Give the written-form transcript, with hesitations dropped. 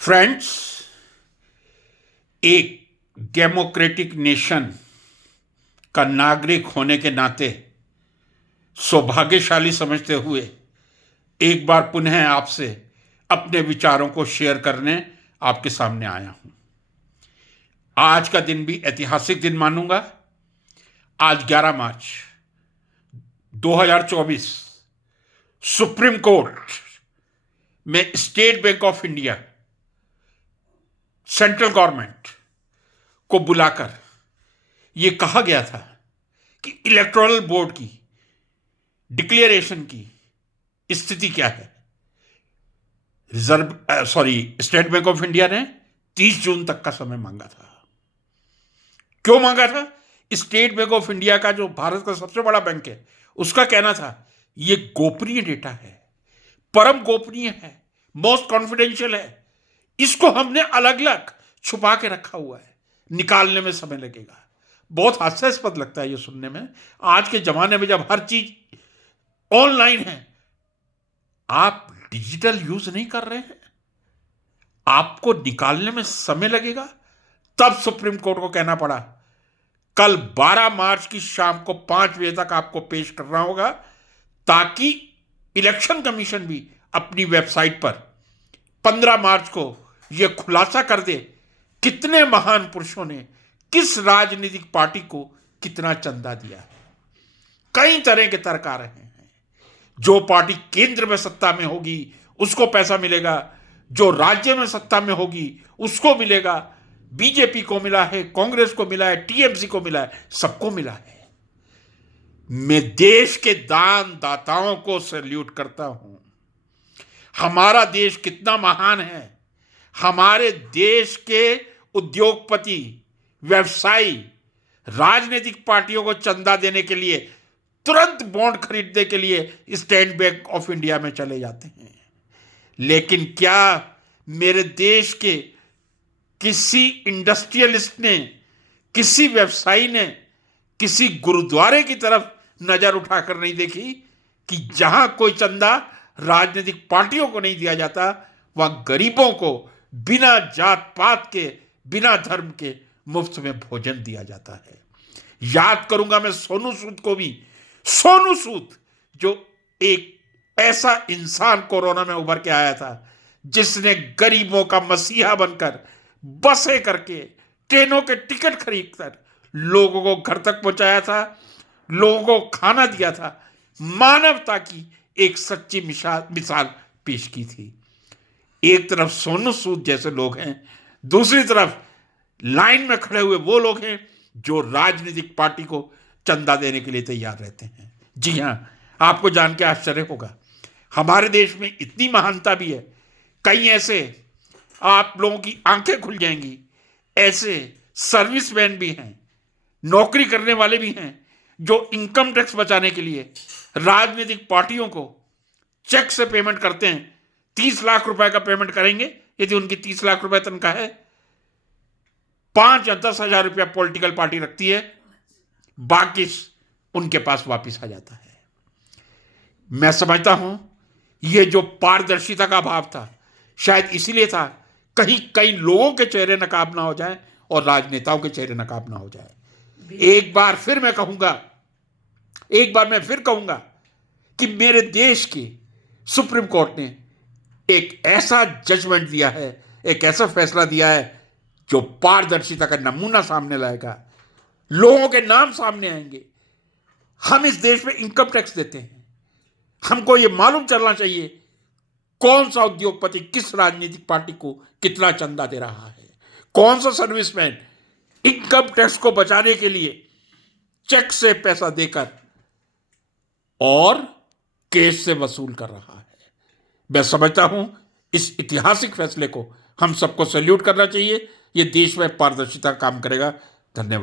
Friends, एक democratic nation का नागरिक होने के नाते सौभाग्यशाली समझते हुए एक बार पुनः आपसे अपने विचारों को शेयर करने आपके सामने आया हूं। आज का दिन भी ऐतिहासिक दिन मानूंगा। आज 11 मार्च 2024 सुप्रीम कोर्ट में state bank of India central government को बुलाकर यह कहा गया था कि इलेक्टोरल बोर्ड की डिक्लेरेशन की स्थिति क्या है। स्टेट बैंक ऑफ इंडिया ने 30 जून तक का समय मांगा था। क्यों मांगा था? स्टेट बैंक ऑफ इंडिया का, जो भारत का सबसे बड़ा बैंक है, उसका कहना था यह गोपनीय डेटा है, परम गोपनीय है, मोस्ट कॉन्फिडेंशियल है, इसको हमने अलग अलग छुपा के रखा हुआ है, निकालने में समय लगेगा। बहुत हास्यास्पद लगता है ये सुनने में। आज के जमाने में जब हर चीज ऑनलाइन है, आप डिजिटल यूज नहीं कर रहे हैं, आपको निकालने में समय लगेगा। तब सुप्रीम कोर्ट को कहना पड़ा कल 12 मार्च की शाम को 5 बजे तक आपको पेश करना होगा, ताकि इलेक्शन कमीशन भी अपनी वेबसाइट पर 15 मार्च को यह खुलासा कर दे कितने महान पुरुषों ने किस राजनीतिक पार्टी को कितना चंदा दिया है। कई तरह के तर्क आ रहे हैं। जो पार्टी केंद्र में सत्ता में होगी उसको पैसा मिलेगा, जो राज्य में सत्ता में होगी उसको मिलेगा। बीजेपी को मिला है, कांग्रेस को मिला है, टीएमसी को मिला है, सबको मिला है। मैं देश के दान दाताओं को सैल्यूट करता हूं। हमारा देश कितना महान है। हमारे देश के उद्योगपति, व्यवसायी राजनीतिक पार्टियों को चंदा देने के लिए, तुरंत बॉन्ड खरीदने के लिए स्टेट बैंक ऑफ इंडिया में चले जाते हैं। लेकिन क्या मेरे देश के किसी इंडस्ट्रियलिस्ट ने, किसी व्यवसायी ने, किसी गुरुद्वारे की तरफ नजर उठाकर नहीं देखी कि जहां कोई चंदा राजनीतिक पार्टियों को नहीं दिया जाता, वहां गरीबों को बिना जात पात के, बिना धर्म के मुफ्त में भोजन दिया जाता है। याद करूंगा मैं सोनू सूद को भी। सोनू सूद जो एक ऐसा इंसान कोरोना में उभर के आया था, जिसने गरीबों का मसीहा बनकर बसें करके, ट्रेनों के टिकट खरीदकर लोगों को घर तक पहुंचाया था, लोगों को खाना दिया था, मानवता की एक सच्ची मिसाल पेश की थी। एक तरफ सोनू सूद जैसे लोग हैं, दूसरी तरफ लाइन में खड़े हुए वो लोग हैं जो राजनीतिक पार्टी को चंदा देने के लिए तैयार रहते हैं। जी हां, आपको जान के आश्चर्य होगा, हमारे देश में इतनी महानता भी है। कई ऐसे, आप लोगों की आंखें खुल जाएंगी, ऐसे सर्विसमैन भी हैं, नौकरी करने वाले भी हैं, जो इनकम टैक्स बचाने के लिए राजनीतिक पार्टियों को चेक से पेमेंट करते हैं। 30 लाख रुपए का पेमेंट करेंगे, यदि उनकी 30 लाख रुपए तनख्वाह है, 5 या 10 हजार रुपया पॉलिटिकल पार्टी रखती है, बाकी उनके पास वापस आ जाता है। मैं समझता हूं यह जो पारदर्शिता का अभाव था, शायद इसीलिए था, कहीं कई लोगों के चेहरे नकाब ना हो जाए और राजनेताओं के चेहरे नकाब ना हो जाए। एक बार मैं फिर कहूंगा कि मेरे देश की सुप्रीम कोर्ट ने एक ऐसा जजमेंट दिया है, एक ऐसा फैसला दिया है जो पारदर्शिता का नमूना सामने लाएगा। लोगों के नाम सामने आएंगे। हम इस देश में इनकम टैक्स देते हैं, हमको यह मालूम चलना चाहिए कौन सा उद्योगपति किस राजनीतिक पार्टी को कितना चंदा दे रहा है, कौन सा सर्विसमैन इनकम टैक्स को बचाने के लिए चेक से पैसा देकर और केस से वसूल कर रहा है। मैं समझता हूं इस ऐतिहासिक फैसले को हम सबको सैल्यूट करना चाहिए। यह देश में पारदर्शिता काम करेगा। धन्यवाद।